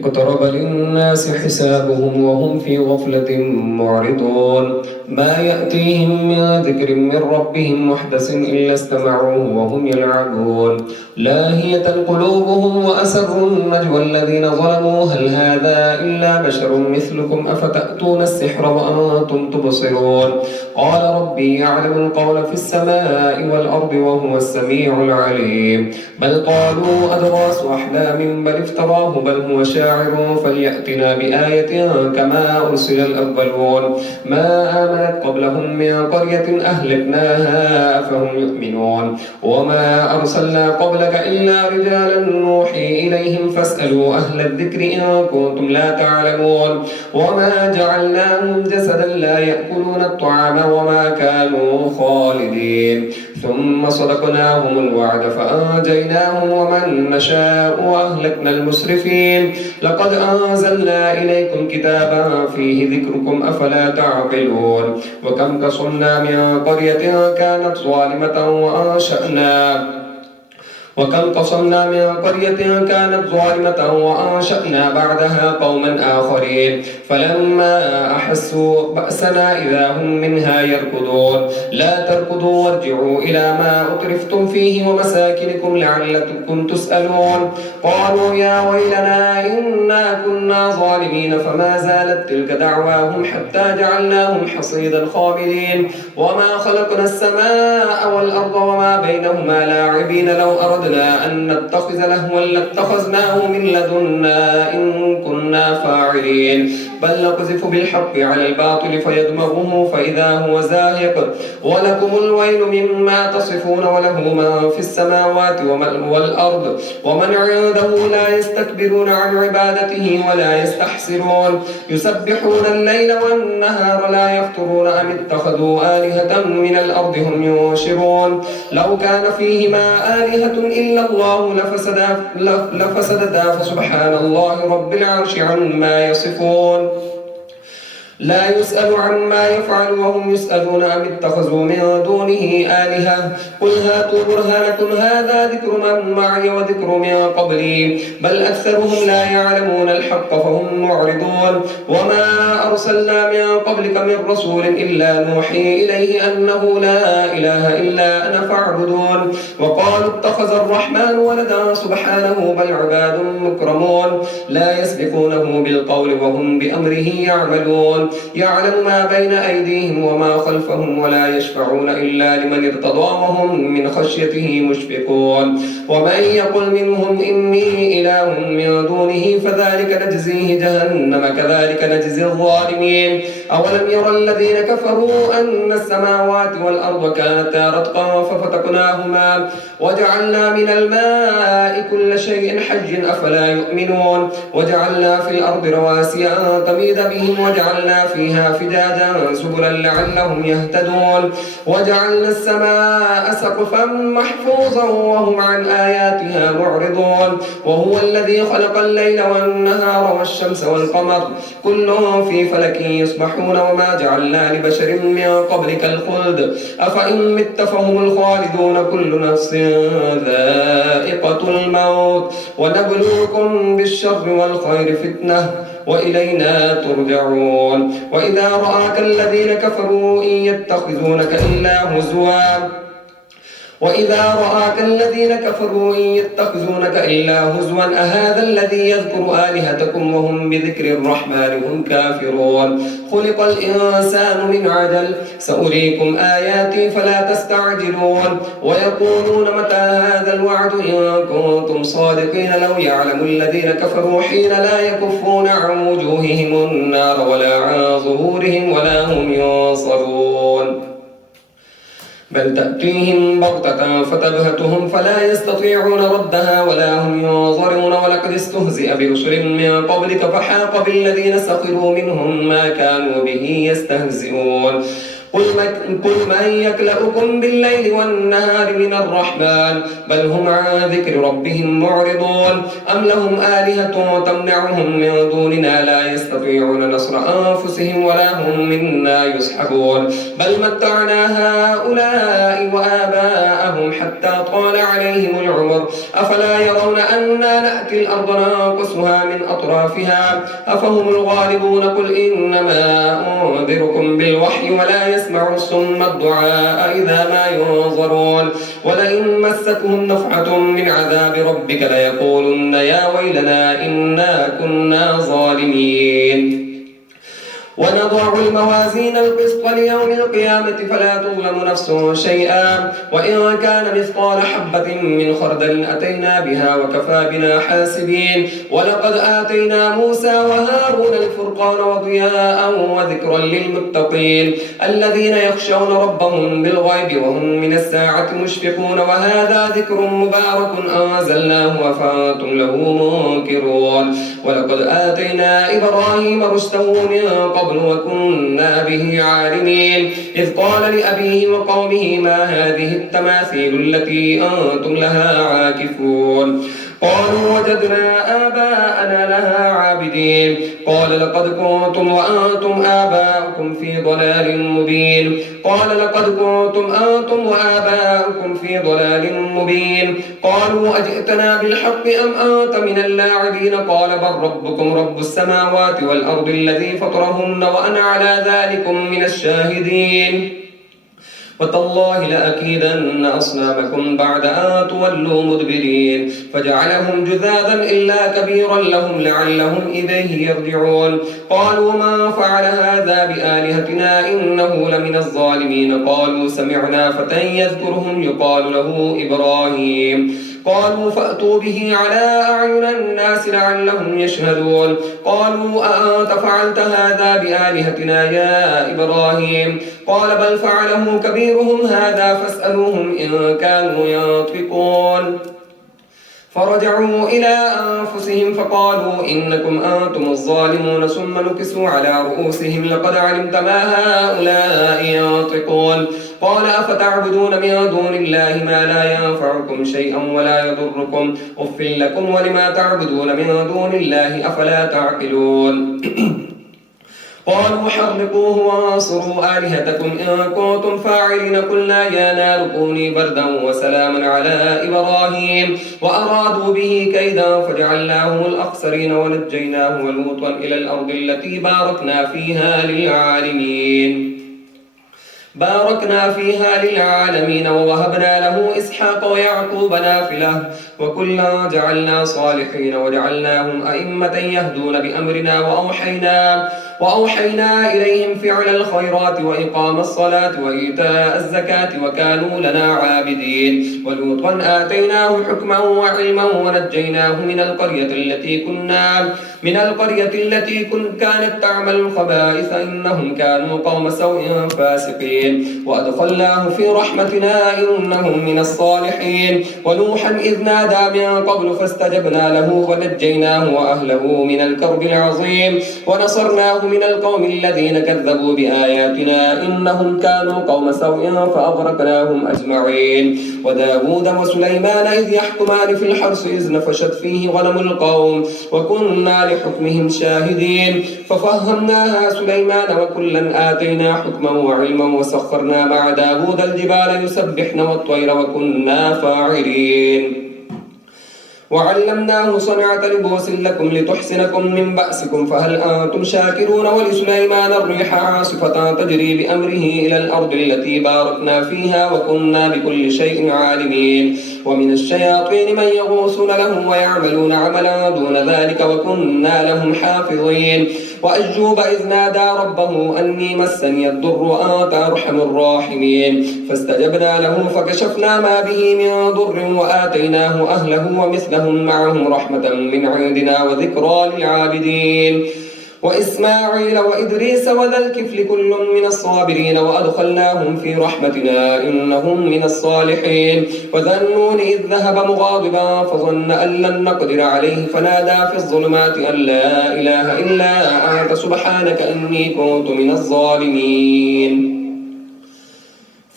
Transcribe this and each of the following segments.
اقترب للناس حسابهم وهم في غفلة معرضون ما يأتيهم من ذكر من ربهم محدث إلا استمعوه وهم يلعبون لاهية قلوبهم وأسروا النجوى الذين ظلموا هل هذا إلا بشر مثلكم أفتأتون السحر وأنتم تبصرون قال ربي يعلم القول في السماء والأرض وهو السميع العليم بل قالوا أضغاث أحلام بل افتراه بل هو شاعر فليأتنا بآية كما أرسل الأولون ما آمنت قبلهم من قرية أهلكناها أفهم يؤمنون وما أرسلنا قبلك إلا رجالا نوحي إليهم فاسألوا أهل الذكر إن كنتم لا تعلمون وما جعلناهم جسدا لا يأكلون الطعام وما كانوا خالدين ثم صدقناهم الوعد فأنجيناهم ومن نشاء وأهلكنا المسرفين لقد أنزلنا إليكم كتابا فيه ذكركم أفلا تعقلون وكم قصمنا من قرية كانت ظالمة وكم قصمنا من قرية كانت ظالمة وأنشأنا بعدها قوما آخرين فلما أحسوا بأسنا إذا هم منها يركضون لا تركضوا وارجعوا إلى ما أترفتم فيه ومساكنكم لعلكم تسألون قالوا يا ويلنا إنا كنا ظالمين فما زالت تلك دعواهم حتى جعلناهم حصيدا خامدين وما خلقنا السماء والأرض وما بينهما لاعبين لو أردنا أن نتخذ لهوا لاتخذناه من لدنا إن كنا فاعلين بل نقذف بالحق على الباطل فيدمغه فإذا هو زاهق ولكم الويل مما تصفون وله ما في السماوات والأرض ومن عنده لا يستكبرون عن عبادته ولا يستحسرون يسبحون الليل والنهار لا يفترون أم اتخذوا آلهة من الأرض هم ينشرون لو كان فيهما آلهة إلا الله لفسدتا فسبحان الله رب العرش عما يصفون لا يسأل عما يفعل وهم يسألون أم اتخذوا من دونه آلهة قل هاتوا برهانكم هذا ذكر من معي وذكر من قبلي بل أكثرهم لا يعلمون الحق فهم معرضون وما أرسلنا من قبلك من رسول إلا نوحي إليه أنه لا إله إلا أنا فاعبدون وقالوا اتخذ الرحمن ولدا سبحانه بل عباد مكرمون لا يسبقونه بالقول وهم بأمره يعملون يعلم ما بين أيديهم وما خلفهم ولا يشفعون إلا لمن ارتضى وهم من خشيته مشفقون ومن يقل منهم إني إله من دونه فذلك نجزيه جهنم كذلك نجزي الظالمين أولم يرى الذين كفروا أن السماوات والأرض كانتا رتقا ففتقناهما وجعلنا من الماء كل شيء حي أفلا يؤمنون وجعلنا في الأرض رواسي أن تميد بهم وجعلنا فيها فجاجا سبلا لعلهم يهتدون وجعلنا السماء سقفا محفوظا وهم عن آياتها معرضون وهو الذي خلق الليل والنهار والشمس والقمر كل في فلك يسبحون وما جعلنا لبشر من قبلك الخلد أفإن مت فهم الخالدون كل نفس ذائقة الموت ونبلوكم بالشر والخير فتنة وإلينا ترجعون وإذا رآك الذين كفروا إن يتخذونك إلا هزوا أهذا الذي يذكر آلهتكم وهم بذكر الرحمن هم كافرون خلق الإنسان من عجل سأريكم آياتي فلا تستعجلون ويقولون متى هذا الوعد إن كنتم صادقين لو يعلم الذين كفروا حين لا يكفون عن وجوههم النار ولا عن ظهورهم ولا هم ينصرون بل تأتيهم بغتة فتبهتهم فلا يستطيعون ردها ولا هم ينظرون ولقد استهزئ برسل من قبلك فحاق بالذين سخروا منهم ما كانوا به يستهزئون قل من يكلؤكم بالليل والنهار من الرحمن بل هم عن ذكر ربهم معرضون أم لهم آلهة تمنعهم من دوننا لا يستطيعون نصر أنفسهم ولا هم منا يسحبون بل متعنا هؤلاء وآباءهم حتى طال عليهم العمر أفلا يرون أنا نأتي الأرض ننقصها من أطرافها أفهم الغالبون قل إنما أنذركم بالوحي ولا يسمع الصم الدعاء إذا ما ينظرون ولئن مستهم نفحة من عذاب ربك ليقولن يا ويلنا إنا كنا ظالمين ونضع الموازين القسط ليوم القيامة فلا تظلم نفس شيئا وإن كان مثقال حبة من خردل أتينا بها وكفى بنا حاسبين ولقد آتينا موسى وهارون الفرقان وضياء وذكرا للمتقين الذين يخشون ربهم بالغيب وهم من الساعة مشفقون وهذا ذكر مبارك أنزلناه وفأنتم له منكرون ولقد آتينا إبراهيم رشده من قبل وكنا به عالمين إذ قال لأبيه وقومه ما هذه التماثيل التي أنتم لها عاكفون قالوا وجدنا آباءنا لها عابدين قال لقد كنتم وأنتم آباؤكم في ضلال مبين قال لقد كنتم أنتم وآباؤكم في ضلال مبين قالوا أجئتنا بالحق أم أنت من اللاعبين قال بل ربكم رب السماوات والأرض الذي فطرهن وأنا على ذلكم من الشاهدين وتالله لأكيدن أصنامكم بعد أن تولوا مدبرين فجعلهم جذاذا إلا كبيرا لهم لعلهم إليه يرجعون قالوا ما فعل هذا بآلهتنا إنه لمن الظالمين قالوا سمعنا فتى يذكرهم يقال له إبراهيم قالوا فأتوا به على أعين الناس لعلهم يشهدون قالوا أأنت فعلت هذا بآلهتنا يا إبراهيم قال بل فعله كبيرهم هذا فاسألوهم إن كانوا ينطقون فرجعوا إلى أنفسهم فقالوا إنكم أنتم الظالمون ثم نكسوا على رؤوسهم لقد علمت ما هؤلاء ينطقون قال أفتعبدون من دون الله ما لا ينفعكم شيئا ولا يضركم أف لكم ولما تعبدون من دون الله أفلا تعقلون قالوا حرقوه وانصروا آلهتكم إن كنتم فاعلين قلنا يا نار كوني بردا وسلاما على إبراهيم وأرادوا به كيدا فجعلناهم الأخسرين ونجيناه ولوطا إلى الأرض التي باركنا فيها للعالمين ووهبنا له إسحاق ويعقوب نافلة وكلا جعلنا صالحين وجعلناهم أئمة يهدون بأمرنا وأوحينا إليهم فعل الخيرات وإقام الصلاة وإيتاء الزكاة وكانوا لنا عابدين ولوطا آتيناه حكما وعلما ونجيناه من القرية التي كانت تعمل الخبائث إنهم كانوا قوم سوء فاسقين وأدخلناه في رحمتنا إنهم من الصالحين ونوحا إذ نادى من قبل فاستجبنا له ونجيناه وأهله من الكرب العظيم ونصرناه من القوم الذين كذبوا بآياتنا إنهم كانوا قوم سوء فأغرقناهم أجمعين وداود وسليمان إذ يحكمان في الحرث إذ نفشت فيه غنم القوم وكنا لحكمهم شاهدين ففهمناها سليمان وكلا آتينا حكما وعلما وسخرنا مع داود الجبال يسبحن والطير وكنا فاعلين وعلمناه صنعة لبوس لكم لتحسنكم من بأسكم فهل أنتم شاكرون ولسليمان الريح عاصفة تجري بأمره إلى الأرض التي باركنا فيها وكنا بكل شيء عالمين ومن الشياطين من يغوصون له ويعملون عملا دون ذلك وكنا لهم حافظين وأيوب إذ نادى ربه أني مسني الضر وأنت أرحم الراحمين فاستجبنا له فكشفنا ما به من ضر وآتيناه أهله ومثلهم معهم رحمة من عندنا وذكرى للعابدين وإسماعيل وإدريس وذا الكفل كل من الصابرين وأدخلناهم في رحمتنا إنهم من الصالحين وذا النون إذ ذهب مغاضبا فظن أن لن نقدر عليه فنادى في الظلمات أن لا إله إلا أنت سبحانك إني كنت من الظالمين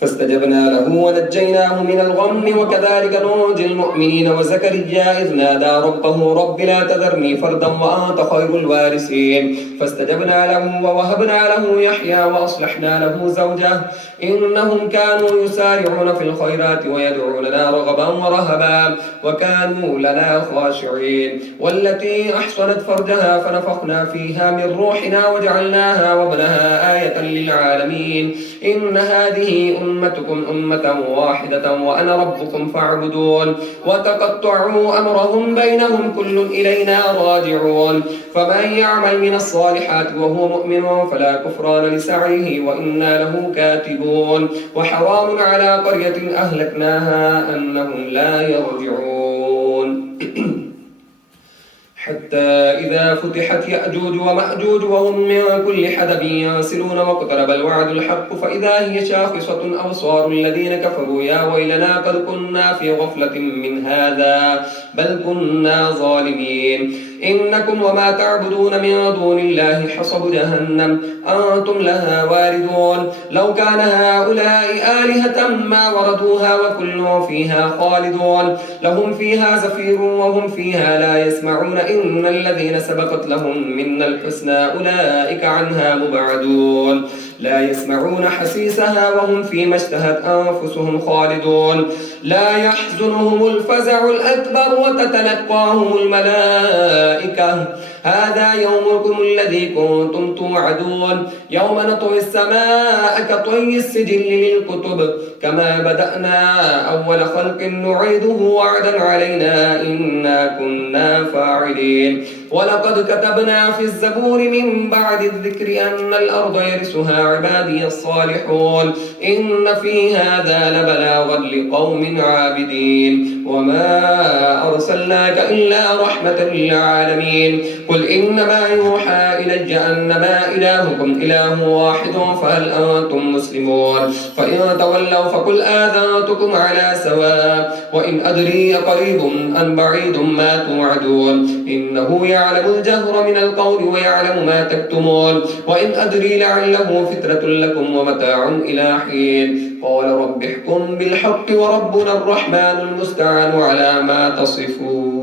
فاستجبنا له ونجيناه من الغم وكذلك ننجي المؤمنين وزكريا إذ نادى ربه رب لا تذرني فردا وأنت خير الوارثين فاستجبنا له ووهبنا له يحيى وأصلحنا له زوجه إنهم كانوا يسارعون في الخيرات ويدعوننا رغبا ورهبا وكانوا لنا خاشعين والتي أحصنت فرجها فنفخنا فيها من روحنا وجعلناها وابنها آية للعالمين إن هذه أمتكم أمة واحدة وأنا ربكم فاعبدون وتقطعوا أمرهم بينهم كل إلينا راجعون فمن يعمل من الصالحات وهو مؤمن فلا كفران لسعيه وإنا له كاتبون وحرام على قرية أهلكناها أنهم لا يرجعون حتى إذا فتحت يأجوج ومأجوج وهم من كل حدب ينسلون واقترب الوعد الحق فإذا هي شاخصة أبصار الذين كفروا يا ويلنا قد كنا في غفلة من هذا بل كنا ظالمين إنكم وما تعبدون من دون الله حصب جهنم أنتم لها واردون لو كان هؤلاء آلهة ما وردوها وكل فيها خالدون لهم فيها زفير وهم فيها لا يسمعون إن الذين سبقت لهم منا الحسنى أولئك عنها مبعدون لا يسمعون حسيسها وهم فيما اشتهت أنفسهم خالدون لا يحزنهم الفزع الأكبر وتتلقاهم الملائكة هذا يومكم الذي كنتم توعدون يوم نطوي السماء كطي السجل للكتب كما بدأنا أول خلق نعيده وعدا علينا إنا كنا فاعلين ولقد كتبنا في الزبور من بعد الذكر أن الأرض يرثها عبادي الصالحون إن في هذا لبلاغا لقوم عابدين وما أرسلناك إلا رحمة للعالمين قل إنما يوحى إلي أنما إلهكم إله واحد فهل أنتم مسلمون فإن تولوا فقل آذنتكم على سواء وإن أدري قريب أم بعيد ما توعدون إنه يعلم الجهر من القول ويعلم ما تكتمون وإن أدري لعله فترة لكم ومتاع إلى حين قال رب احكم بالحق وربنا الرحمن المستعان على ما تصفون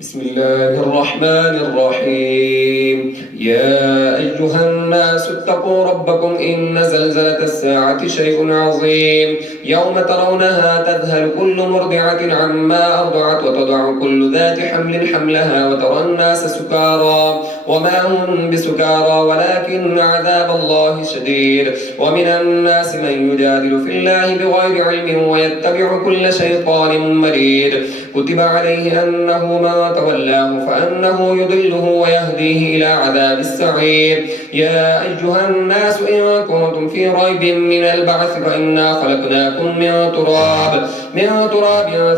بسم الله الرحمن الرحيم يا أيها الناس اتقوا ربكم إن زلزلة الساعة شيء عظيم يوم ترونها تذهل كل مرضعة عما أرضعت وتضع كل ذات حمل حملها وترى الناس سكارى وما هم بسكارى ولكن عذاب الله شديد ومن الناس من يجادل في الله بغير علم ويتبع كل شيطان مريد كتب عليه أنه من تولاه فأنه يضله ويهديه إلى عذاب السعير يا أيها الناس إن كنتم في ريب من البعث فإنا خلقناكم من تراب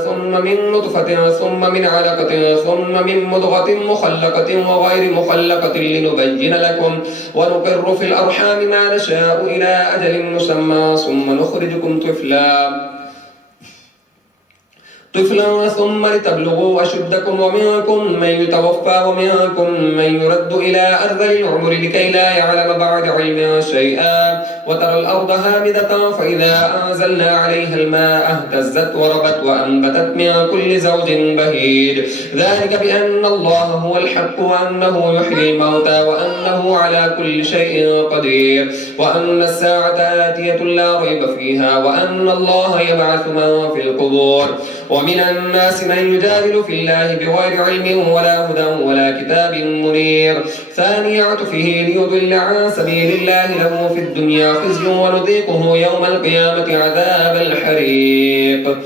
ثم من نطفة ثم من علقة ثم من مضغة مخلقة وغير مخلقة لنبين لكم ونقر في الأرحام ما نشاء إلى أجل مسمى ثم نخرجكم طفلا ثم لتبلغوا أشدكم ومنكم من يتوفى ومنكم من يرد إلى أرذل العمر لكي لا يعلم بعد علم شيئا وترى الأرض هامدة فإذا أنزلنا عليها الماء اهتزت وربت وأنبتت من كل زوج بهيج ذلك بأن الله هو الحق وأنه يحيي الموتى وأنه على كل شيء قدير وأن الساعة آتية لا ريب فيها وأن الله يبعث من في القبور ومن الناس من يجادل في الله بغير علم ولا هدى ولا كتاب منير ثاني عطفه ليضل عن سبيل الله له في الدنيا خزي ونذيقه يوم القيامة عذاب الحريق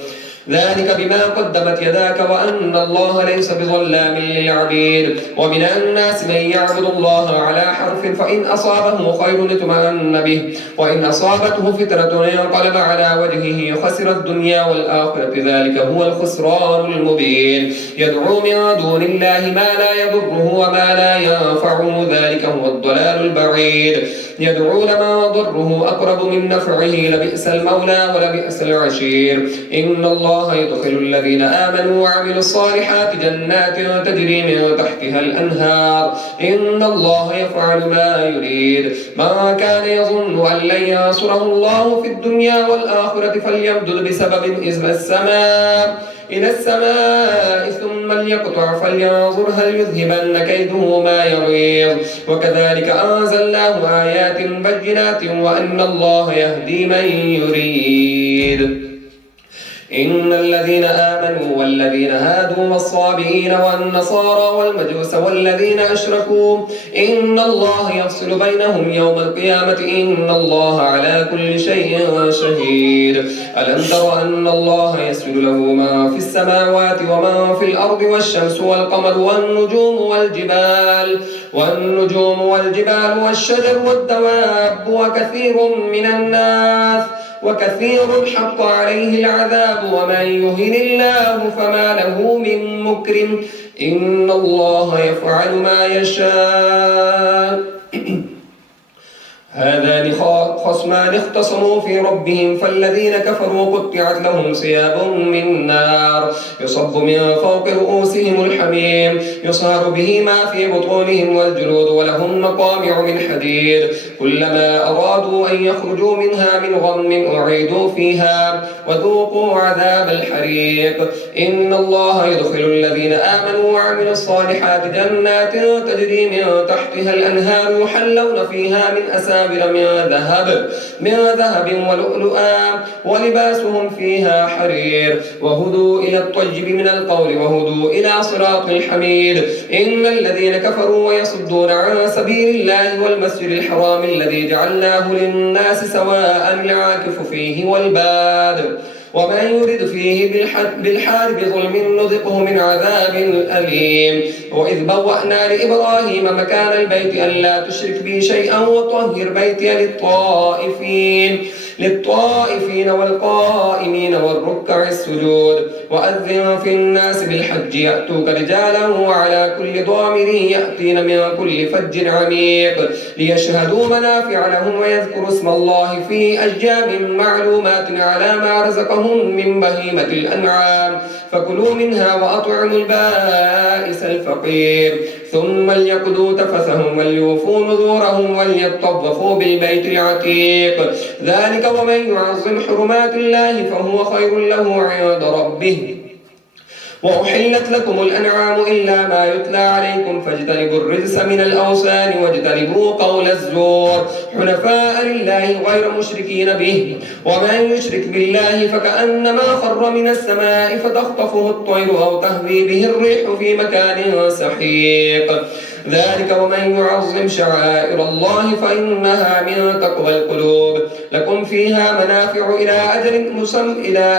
ذلك بما قدمت يداك وأن الله ليس بظلام للعبيد ومن الناس من يعبد الله على حرف فإن أصابه خير اطمأن به وإن أصابته فتنة انقلب على وجهه خسر الدنيا والآخرة ذلك هو الخسران المبين يدعو من دون الله ما لا يضره وما لا ينفعه ذلك هو الضلال البعيد يدعو لمن ضره أقرب من نفعه لبئس المولى ولبئس العشير. إن الله يدخل الذين آمنوا وعملوا الصالحات جنات تجري من تحتها الأنهار إن الله يفعل ما يريد. من كان يظن أن لن ينصره الله في الدنيا والآخرة فليمدد بسبب إلى السماء ثم ليقطع فلينظر هل يذهبن كيده ما يغيظ. وكذلك أنزلناه آيات بينات وأن الله يهدي من يريد. إن الذين آمنوا والذين هادوا والصابئين والنصارى والمجوس والذين أشركوا إن الله يفصل بينهم يوم القيامة إن الله على كل شيء شهيد. ألم تر أن الله يسجد له ما في السماوات وما في الأرض والشمس والقمر والنجوم والجبال والشجر والدواب وكثير حق عليه العذاب ومن يهن الله فما له من مكرم إن الله يفعل ما يشاء. هذان خصمان اختصموا في ربهم فالذين كفروا قطعت لهم ثياب من نار يصب من فوق رؤوسهم الحميم يصهر به ما في بطونهم والجلود ولهم مقامع من حديد كلما أرادوا أن يخرجوا منها من غم أعيدوا فيها وذوقوا عذاب الحريق. إن الله يدخل الذين آمنوا وعملوا الصالحات جنات تجري من تحتها الأنهار يحلون فيها من أسابر من ذهب ولؤلؤا ولباسهم فيها حرير وهدوا إلى الطيب من القول وهدوا إلى صراط الحميد. إن الذين كفروا ويصدون عن سبيل الله والمسجد الحرام الذي جعلناه للناس سواء العاكف فيه والباد ومن يرد فيه بالحاد بظلم نذقه من عذاب أليم. وإذ بوأنا لإبراهيم مكان البيت ألا تشرك بي شيئا وطهر بيتي للطائفين والقائمين والركع السجود. وأذن في الناس بالحج يأتوك رجالا وعلى كل ضامر يأتين من كل فج عميق ليشهدوا منافع لهم ويذكروا اسم الله في أيام معلومات على ما رزقهم من بهيمة الأنعام فكلوا منها وأطعموا البائس الفقير ثم ليقضوا تفثهم وليوفوا نذورهم وليطوفوا بالبيت العتيق ذلك ومن يعظم حرمات الله فهو خير له عند ربه. وأحلت لكم الأنعام إلا ما يتلى عليكم فاجتنبوا الرجس من الأوثان واجتنبوا قول الزور حنفاء لله غير مشركين به ومن يشرك بالله فكأنما خر من السماء فتخطفه الطير أو تهوي به الريح في مكان سحيق ذلك ومن يعظم شعائر الله فإنها من تقوى القلوب. لكم فيها منافع إلى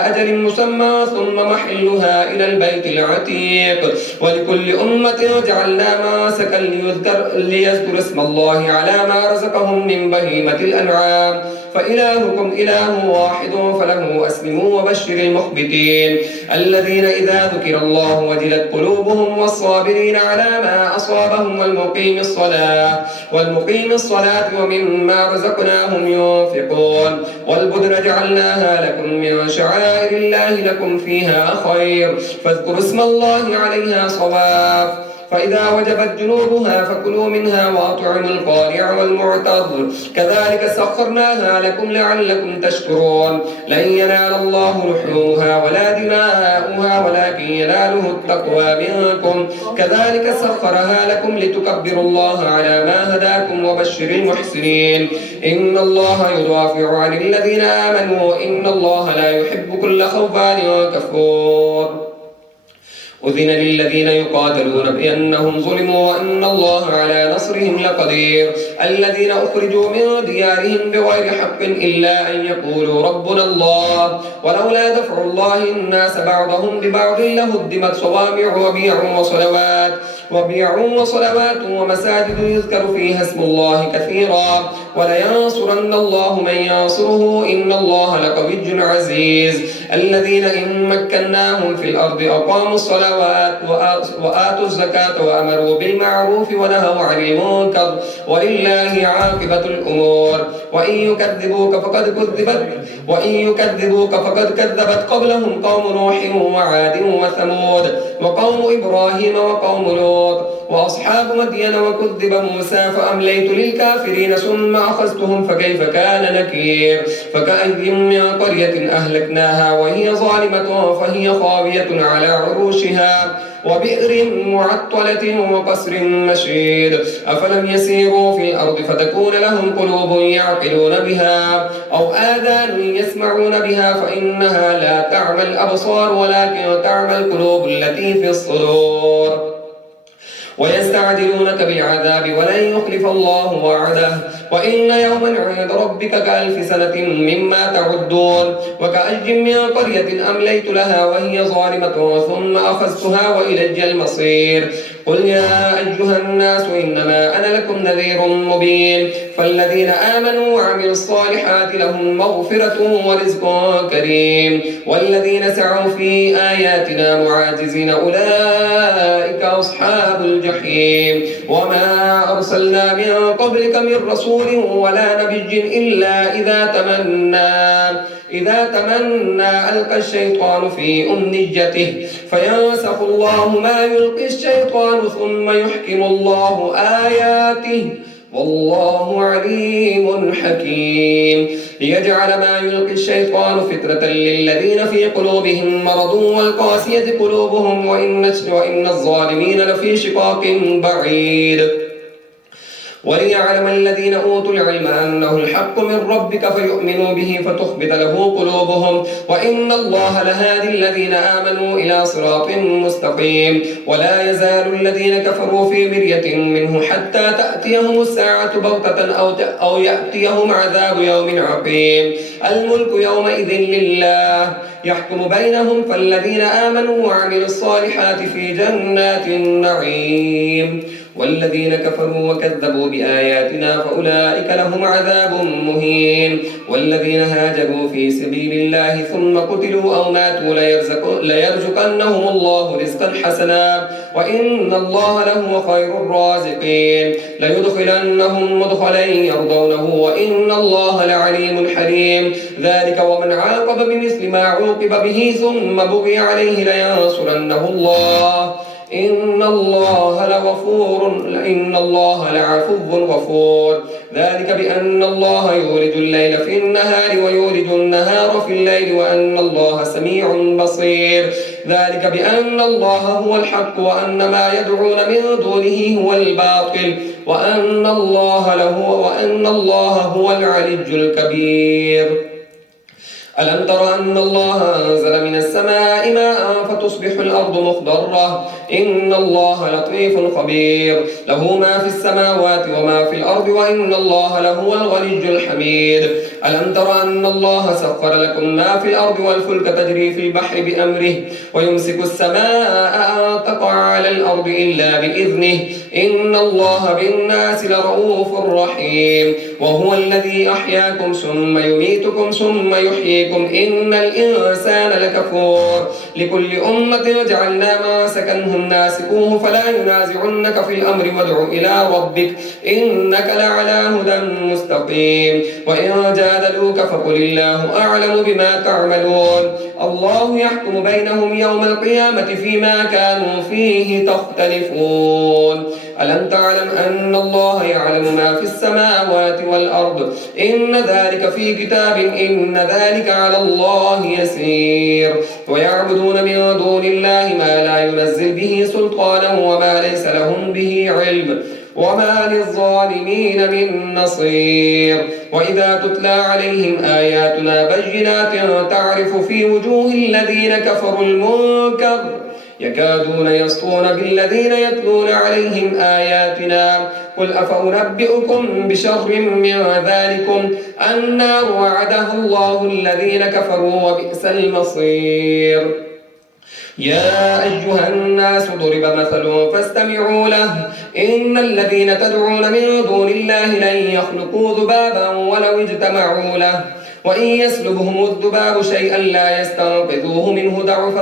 أجل مسمى ثم محلها إلى البيت العتيق ولكل أمة جعلنا منسكا ليذكر اسم الله على ما رزقهم من بهيمة الأنعام فإلهكم إله واحد فله أسلموا وبشر المخبتين الذين إذا ذكر الله وجلت قلوبهم والصابرين على ما أصابهم والمقيم الصلاة ومما رزقناهم ينفقون والبدن جعلناها لكم من شعائر الله لكم فيها خير فاذكروا اسم الله عليها صواف فإذا وجبت جنوبها فكلوا منها وأطعموا القارع والمعتر كذلك سخرناها لكم لعلكم تشكرون. لن ينال الله لحومها ولا دماؤها ولكن يناله التقوى منكم كذلك سخرها لكم لتكبروا الله على ما هداكم وبشر المحسنين. إن الله يدافع عن الذين آمنوا وإن الله لا يحب كل خوان كفور. أذن للذين يقاتلون بأنهم ظلموا وأن الله على نصرهم لقدير الذين أخرجوا من ديارهم بغير حق إلا أن يقولوا ربنا الله ولولا دفع الله الناس بعضهم ببعض لهدمت صوامع وبيع وصلوات ومساجد يذكر فيها اسم الله كثيرا ولينصرن الله من ينصره إن الله لقوي عزيز الذين إن مكناهم في الأرض أقاموا الصلوات وآتوا الزكاة وأمروا بالمعروف ونهوا عن المنكر ولله عاقبة الأمور وإن يكذبوك فقد كذبت قبلهم قوم نوح وعاد وثمود وقوم إبراهيم وقوم لوط وأصحاب مدين وكذب موسى فأمليت للكافرين ثم أخذتهم فكيف كان نكير فكأي من قرية أهلكناها وهي ظالمة فهي خاوية على عروشها وبئر معطلة وقصر مشيد أفلم يسيروا في الأرض فتكون لهم قلوب يعقلون بها أو آذان يسمعون بها فإنها لا تعمى الأبصار ولكن تعمى القلوب التي في الصدور ويستعجلونك بالعذاب ولن يخلف الله وعده وإن يوما عند ربك كألف سنة مما تعدون وكأي من قرية أمليت لها وهي ظالمة ثم أخذتها وإلي المصير قل يا أيها الناس إنما أنا لكم نذير مبين فالذين آمنوا وعملوا الصالحات لهم مغفرة ورزق كريم والذين سعوا في آياتنا معاجزين أولئك أصحاب الجحيم وما أرسلنا من قبلك من رسول ولا نبي إلا إذا تمنى ألقى الشيطان في أمنيته فينسخ الله ما يلقي الشيطان ثم يحكم الله آياته والله عليم حكيم ليجعل ما يلقي الشيطان فتنة للذين في قلوبهم مرض والقاسية قلوبهم وإن الظالمين لفي شقاق بعيد وليعلم الذين أوتوا العلم أنه الحق من ربك فيؤمنوا به فتخبت له قلوبهم وإن الله لهادي الذين آمنوا إلى صراط مستقيم ولا يزال الذين كفروا في مرية منه حتى تأتيهم الساعة بغتة أو يأتيهم عذاب يوم عقيم الملك يومئذ لله يحكم بينهم فالذين آمنوا وعملوا الصالحات في جنات النعيم والذين كفروا وكذبوا بآياتنا فأولئك لهم عذاب مهين والذين هاجروا في سبيل الله ثم قتلوا أو ماتوا ليرزقنهم الله رزقا حسنا وإن الله لهو خير الرازقين ليدخلنهم مدخلا يرضونه وإن الله لعليم حليم ذلك ومن عاقب بمثل ما عوقب به ثم بغي عليه لينصرنه الله إن الله لعفو غفور ذلك بأن الله يولج الليل في النهار ويولج النهار في الليل وأن الله سميع بصير ذلك بأن الله هو الحق وأن ما يدعون من دونه هو الباطل وأن الله هو العلي الكبير ألم تر أن الله أنزل من السماء ماء فتصبح الأرض مخضرة إن الله لطيف خبير له ما في السماوات وما في الأرض وإن الله لهو الغني الحميد ألم تر أن الله سخر لكم ما في الأرض والفلك تجري في البحر بأمره ويمسك السماء أن تقع على الأرض إلا بإذنه إن الله بالناس لرؤوف رحيم وهو الذي أحياكم ثم يميتكم ثم يحييكم إن الإنسان لكفور لكل أمة جعلنا ما سكنهم ناسكوه فلا ينازعنك في الأمر وادع إلى ربك إنك لعلى هدى مستقيم وإن جادلوك فقل الله أعلم بما تعملون الله يحكم بينهم يوم القيامة فيما كانوا فيه تختلفون ألم تعلم أن الله يعلم ما في السماوات والأرض إن ذلك في كتاب إن ذلك على الله يسير ويعبدون من دون الله ما لا ينزل به سلطانا وما ليس لهم به علم وما للظالمين من نصير وإذا تتلى عليهم آياتنا بينات تعرف في وجوه الذين كفروا المنكر يكادون يسطون بالذين يتلون عليهم آياتنا قل أفأنبئكم بشر من ذلكم النار وعدها الله الذين كفروا وبئس المصير يا أيها الناس ضرب مثل فاستمعوا له إن الذين تدعون من دون الله لن يخلقوا ذبابا ولو اجتمعوا له وإن يسلبهم الذباب شيئا لا يستنقذوه منه ضعف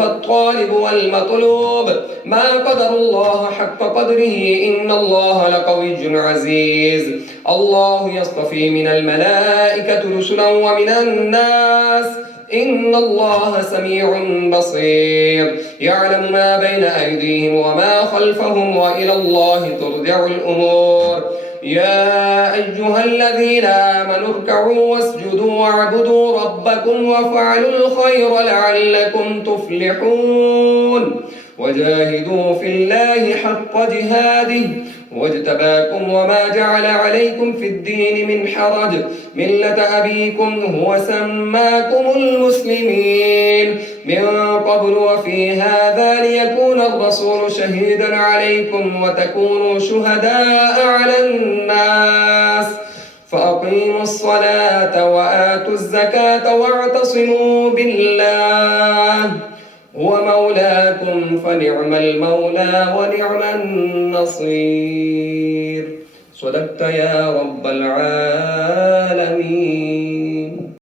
الطالب والمطلوب ما قدر الله حق قدره إن الله لقوي عزيز الله يصطفي من الملائكة رسلا ومن الناس إن الله سميع بصير يعلم ما بين أيديهم وما خلفهم وإلى الله ترجع الأمور يا أيها الذين آمنوا اركعوا واسجدوا واعبدوا ربكم وافعلوا الخير لعلكم تفلحون وجاهدوا في الله حق جهاده واجتباكم وما جعل عليكم في الدين من حرج ملة أبيكم هو سماكم المسلمين من قبل وفي هذا ليكون الرسول شهيدا عليكم وتكونوا شهداء على الناس فأقيموا الصلاة وآتوا الزكاة واعتصموا بالله هو مولاكم فنعم المولى ونعم النصير صدقت يا رب العالمين.